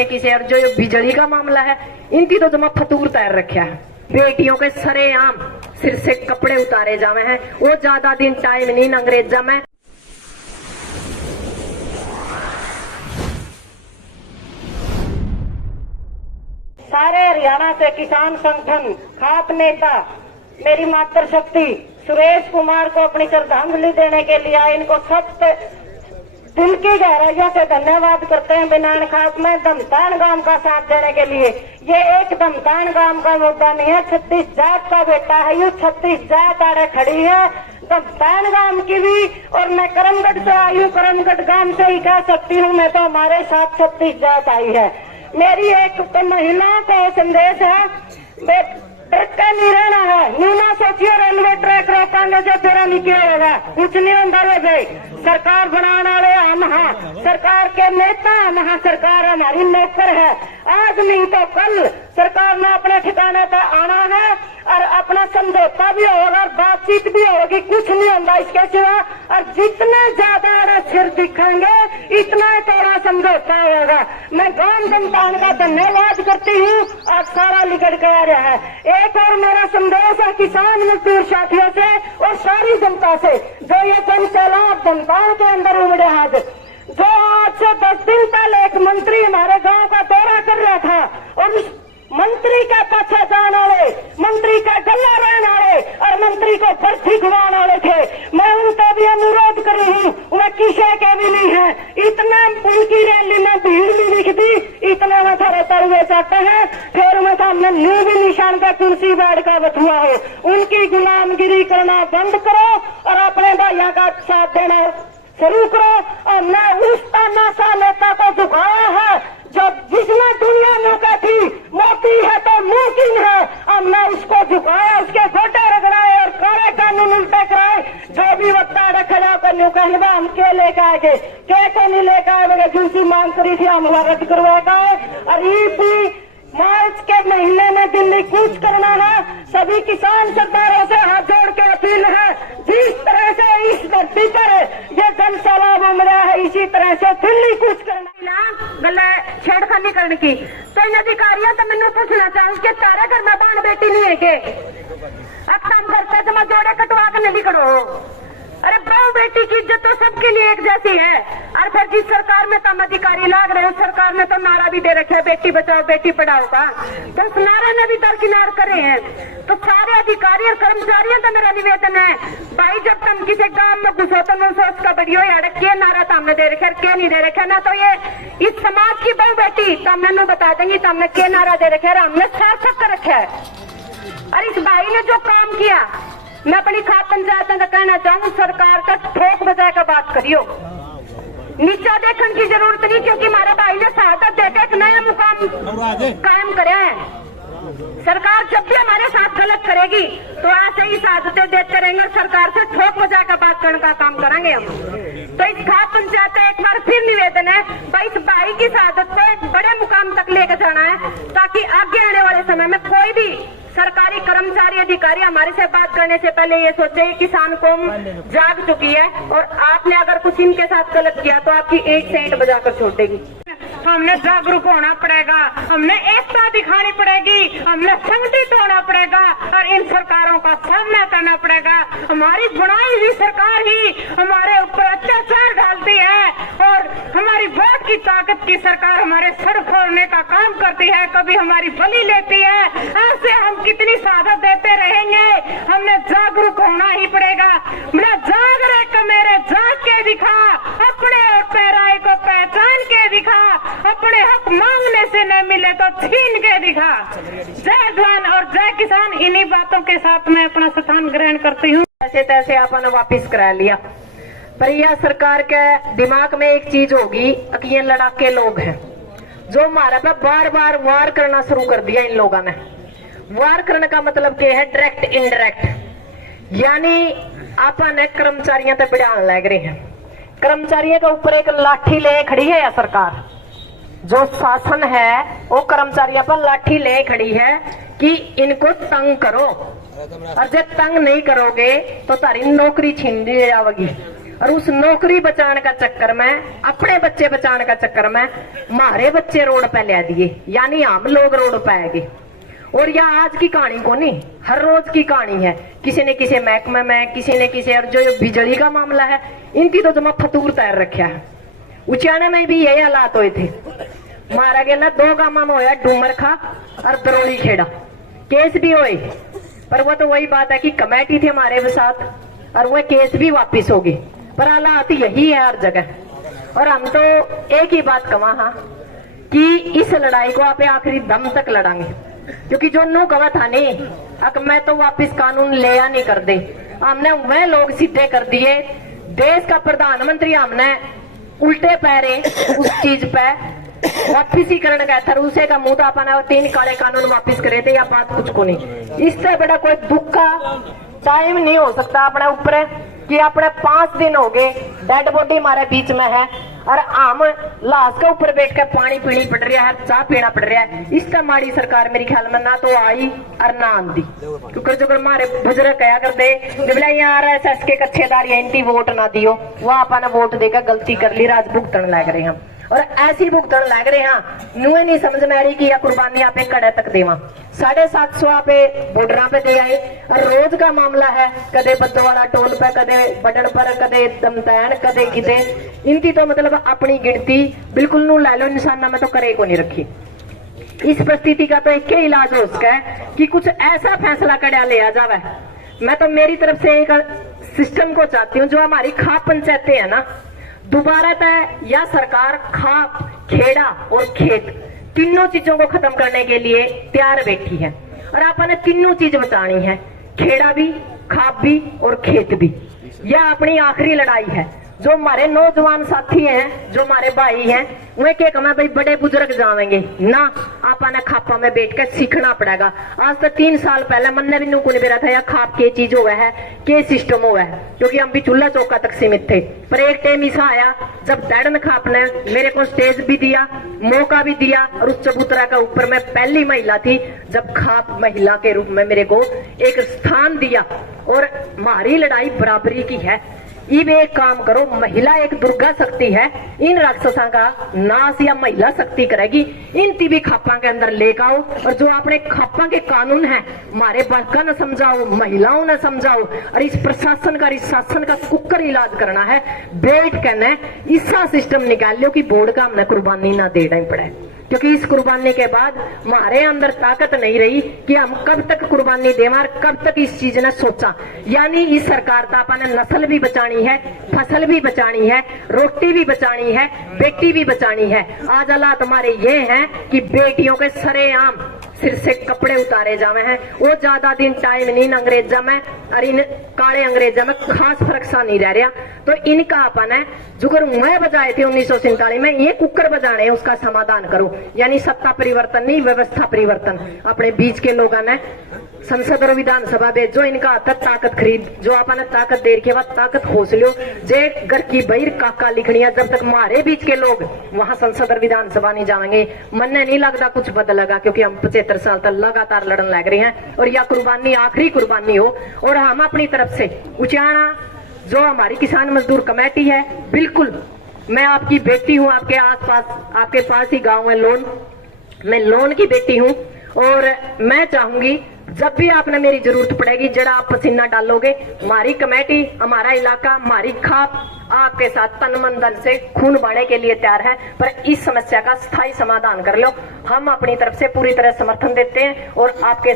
ने किसी, और जो ये बिजली का मामला है इनकी तो जमा फतूर तैर रखा है। बेटियों के सरेआम सिर से कपड़े उतारे जावे हैं, वो ज्यादा दिन टाइम नहीं अंग्रेजा में। सारे हरियाणा से किसान संगठन खाप नेता मेरी मातृशक्ति सुरेश कुमार को अपनी श्रद्धांजलि देने के लिए आए। इनको सब दिल की गहराइयों से धन्यवाद करते हैं। बिनान खाप में धमतान गांव का साथ देने के लिए। ये एक धमतान गांव का मुद्दा नहीं है, 36 जात का बेटा है। यू 36 जात आड़े खड़ी है धमतान गांव की भी, और मैं करमगढ़ से आई हूँ, करमगढ़ गांव से ही कह सकती हूँ मैं, तो हमारे साथ 36 जात आई है। मेरी एक तो महिलाओं को संदेश है, ट्रक का नहीं रहना है, न्यू ना सोचियो रेलवे ट्रैक रोकांगे जो तेरा निकलेगा, कुछ नहीं होता रे भाई। सरकार बनाने वाले हम, हाँ सरकार के नेता हम, हाँ सरकार हमारी नौकर है। आज नहीं तो कल सरकार ने अपने ठिकाने पर आना है और अपना समझौता भी होगा, बातचीत भी होगी, कुछ नहीं होगा इसके सिवा। और जितने ज्यादा सिर दिखेंगे इतना थोड़ा समझौता होगा। मैं गांव धमतान का धन्यवाद करती हूँ। आज सारा लिखट के आ रहा है। एक और मेरा संदेश है किसान मजदूर साथियों से और सारी जनता से, जो ये जन सैलाब धमतान के अंदर उमड़े आज, जो आज से 10 दिन पहले एक मंत्री हमारे गांव का दौरा कर रहा था और उस मंत्री का पीछे जाने वाले, मंत्री का गला रहने वाले और मंत्री को बर्फी खवाने वाले थे। मैं उनको भी अनुरोध कर रही हूँ, वह किसी के भी नहीं है। इतना उनकी रैली में भीड़ भी दिखती, इतना में थारे तड़वे चाहते हैं, फिर मैं सामने न्यू भी निशान का कुर्सी बैठ का बथुआ हो। उनकी गुलामगिरी करना बंद करो और अपने भाइयों का साथ देना शुरू करो। और मैं उस तानाशाह नेता को झुकाया है जो जिसने दुनिया में कहती मोदी है तो मुमकिन है, अब मैं उसको झुकाया, उसके गोटे रगड़ाए और काले कानून उल्टे कराए। जो भी वक्ता रखा कर कहने हम के लेकर आएंगे, के को नहीं लेकर आएंगे, जिनकी मांग करी थी हम रद्द करवाएगा। और ये भी मार्च के महीने में दिल्ली कूच करना है। सभी किसान सरकारों से हाथ जोड़ के अपील है, जिस तरह से इस धरती पर ये जन सैलाब उमड़ा है, इसी तरह से दिल्ली कूच करना गला छेड़खानी करने की। तो इन अधिकारियों से मैंने पूछना चाहूँ कि तारे घर में बाण बेटी नहीं है के अब काम करते जमा जोड़े कटवा कर नहीं करो। अरे बहू बेटी की इज्जत तो सबके लिए एक जैसी है। और फिर जिस सरकार में तम अधिकारी लाग रहे हैं, सरकार ने तो नारा भी दे रखे है बेटी बचाओ बेटी पढ़ाओ का, तो उस नारे ने भी दरकिनार करे हैं। तो सारे अधिकारी और कर्मचारियों का मेरा निवेदन है, भाई जब तुम किसी गांव में घुसो तो मैं सोच का बढ़ियो अड़क के नारा तमने दे रखे क्या नहीं दे रखे ना, तो ये इस समाज की बहू बेटी तमने बता देंगी तमने क्या नारा दे रखे, हमने सार्थक कर रखा है। और इस भाई ने जो काम किया, मैं अपनी खाप पंचायत में कहना चाहूँ, सरकार का ठोक बजाय का बात करियो, नीचा देखने की जरूरत नहीं, क्योंकि हमारे भाई ने शहादत देकर एक नया मुकाम कायम करे है। सरकार जब भी हमारे साथ गलत करेगी तो ऐसे ही शहादतें देते रहेंगे और सरकार से ठोक बजा कर बात करने का काम करेंगे हम। तो इस खाप पंचायत का एक बार फिर निवेदन है, भाई इस भाई की शहादत को एक बड़े मुकाम तक लेकर जाना है, ताकि आगे आने वाले समय में कोई भी सरकारी कर्मचारी अधिकारी हमारे से बात करने से पहले ये सोचे किसान कौम जाग चुकी है और आपने अगर कुछ इनके साथ गलत किया तो आपकी ईंट से ईंट बजाकर छोड़ देगी। हमने जागरूक होना पड़ेगा, हमने एकता दिखानी पड़ेगी, हमने संगठित होना पड़ेगा और इन सरकारों का सामना करना पड़ेगा। हमारी बनाई हुई सरकार ही हमारे ऊपर अत्याचार डालती है और हमारी वोट की ताकत की सरकार हमारे सर फोड़ने का काम करती है, कभी हमारी बलि लेती है। ऐसे हम कितनी शहादत देते रहेंगे, हमने जागरूक होना ही पड़ेगा। मेरा जाग रहे का मेरे जाग के दिखा, अपने पैराए को पहचान के दिखा, अपने हक मांगने से न मिले तो छीन के दिखा। जय जवान और जय किसान। इन्हीं बातों के साथ मैं अपना स्थान ग्रहण करती हूँ। ऐसे तैसे आपने वापिस करा लिया, पर यह सरकार के दिमाग में एक चीज होगी कि ये लड़ाके लोग हैं जो हमारे पे बार बार वार करना शुरू कर दिया। इन लोगों ने वार करने का मतलब क्या है, डायरेक्ट इनडायरेक्ट, यानी अपन कर्मचारियों पे बढ़ाने लग रहे हैं। कर्मचारियों के ऊपर एक लाठी ले खड़ी है या सरकार, जो शासन है वो कर्मचारियों पर लाठी ले खड़ी है कि इनको तंग करो, और जब तंग नहीं करोगे तो तारी नौकरी छीन ली जाएगी। और उस नौकरी बचाने का चक्कर में, अपने बच्चे बचाने का चक्कर में मारे बच्चे रोड पे ले दिए, यानी हम लोग रोड पे आएंगे। और यह आज की कहानी को नहीं, हर रोज की कहानी है। किसी ने किसी महकमे में, किसी ने किसी, और जो बिजली का मामला है इनकी तो जमा फतूर तैर रखा है। उचाना में भी यही हालात हुए थे। मारा गया 2 गांव में होया, डूमर खा और दरोड़ी खेड़ा, केस भी हुए। पर वो तो वही बात है कि कमेटी थी हमारे साथ और वह केस भी वापिस होगी। पर हालात यही है हर जगह। और हम तो एक ही बात कहा हाँ कि इस लड़ाई को आप आखिरी दम तक लड़ांगे, क्योंकि जो नो कहा था नहीं अक मैं तो वापिस कानून ले या नहीं कर दे, हमने वह लोग सीधे कर दिए। देश का प्रधानमंत्री हमने उल्टे पैरे उस चीज पे वापिस ही करने गया था। रूसे का मुंह अपना 3 काले कानून वापिस करे थे, या बात कुछ को नहीं। इससे बड़ा कोई दुख का टाइम नहीं हो सकता अपने ऊपर कि अपने 5 दिन हो गए डेड बॉडी हमारे बीच में है और हम लाश के ऊपर बैठ कर पानी पीनी पड़ रहा है, चाह पीना पड़ रहा है। इससे हमारी सरकार मेरे ख्याल में ना तो आई और ना आंदी, क्योंकि जो हमारे बुजुर्ग कहा करते RSS के कच्छेदार इनकी वोट ना दियो, वह अपना वोट देकर गलती कर ली, राज भुगतन लग रहे हैं। और ऐसी भुगतन लग रहे हैं नुए नहीं समझ में आ रही कि यह कुर्बानी आप कड़े तक देवा। 750 आप बॉर्डर पे दे आए और रोज का मामला है, कदे बद्दोवाला टोल पे, कदे बटन पर, कदे दमतैन, कदे किते। इनकी तो मतलब अपनी गिनती बिल्कुल नू लै लो इंसान में तो करे को नहीं रखी। इस परिस्थिति का तो एक ही इलाज हो उसका है कि कुछ ऐसा फैसला कड़ा लिया जावे। मैं तो मेरी तरफ से एक सिस्टम को चाहती हूँ, जो हमारी खाप पंचायतें है ना, दोबारा तय या सरकार खाप, खेड़ा और खेत तीनों चीजों को खत्म करने के लिए तैयार बैठी है। और आपने तीनों चीज बचानी है, खेड़ा भी, खाप भी और खेत भी। यह अपनी आखिरी लड़ाई है। जो हमारे नौजवान साथी हैं, जो हमारे भाई हैं, वे क्या कमा भाई बड़े बुजुर्ग जावेंगे ना, आपने खापा में बैठ कर सीखना पड़ेगा। आज तक 3 साल पहले मन ने भी नुकुन बेरा था या खाप के चीज हुआ है, के सिस्टम हुआ है, क्योंकि हम भी चूल्हा चौका तक सीमित थे। पर एक टाइम ऐसा आया जब दड़न खाप ने मेरे को स्टेज भी दिया, मौका भी दिया, और उस चबूतरा का ऊपर मैं पहली महिला थी जब खाप महिला के रूप में मेरे को एक स्थान दिया। और हमारी लड़ाई बराबरी की है। ये भी एक काम करो, महिला एक दुर्गा शक्ति है, इन राक्षसों का नाश या महिला शक्ति करेगी। इन भी खापा के अंदर लेकर आओ, और जो अपने खापा के कानून है हमारे बालका न समझाओ, महिलाओं ने समझाओ। और इस प्रशासन का, इस शासन का कुकर इलाज करना है, बैठ कर ऐसा सिस्टम निकाल लो कि बोर्ड का हमने कुर्बानी ना देना ही पड़े। क्योंकि इस कुर्बानी के बाद हमारे अंदर ताकत नहीं रही कि हम कब तक कुर्बानी दें और कब तक इस चीज ने सोचा। यानी इस सरकार का अपने नस्ल भी बचानी है, फसल भी बचानी है, रोटी भी बचानी है, बेटी भी बचानी है। आज हालात हमारे ये हैं कि बेटियों के सरेआम सिर से कपड़े उतारे जावे हैं। वो ज्यादा दिन टाइम नहीं इन अंग्रेजा में और इन काले अंग्रेजा में खास फर्क सा नहीं रह रहा। तो इनका अपन है जुगर मैं बजाए थे 1947 में, ये कुकर बजाने हैं, उसका समाधान करो। यानी सत्ता परिवर्तन नहीं, व्यवस्था परिवर्तन। अपने बीच के लोगों ने संसद और विधानसभा में जो इनका ताकत खरीद, जो अपने ताकत देर के बाद ताकत खोस लो। जे घर की बहिर काका लिखनी है, जब तक हमारे बीच के लोग वहां संसद और विधानसभा नहीं जाएंगे, मन नहीं लगता कुछ बदलेगा। क्योंकि हम 75 साल तक लगातार लड़न लग रहे हैं और यह कुर्बानी आखिरी कुर्बानी हो। और हम अपनी तरफ से उचाना जो हमारी किसान मजदूर कमेटी है, बिल्कुल मैं आपकी बेटी हूँ, आपके आसपास आपके पास ही गांव है लोन, मैं लोन की बेटी हूँ। और मैं चाहूंगी जब भी आपने मेरी जरूरत पड़ेगी, जरा आप पसीना डालोगे, हमारी कमेटी, हमारा इलाका, हमारी खाप आपके साथ तन मन धन से खून बाड़े के लिए तैयार है। पर इस समस्या का स्थायी समाधान कर लो। हम अपनी तरफ से पूरी तरह समर्थन देते हैं और आपके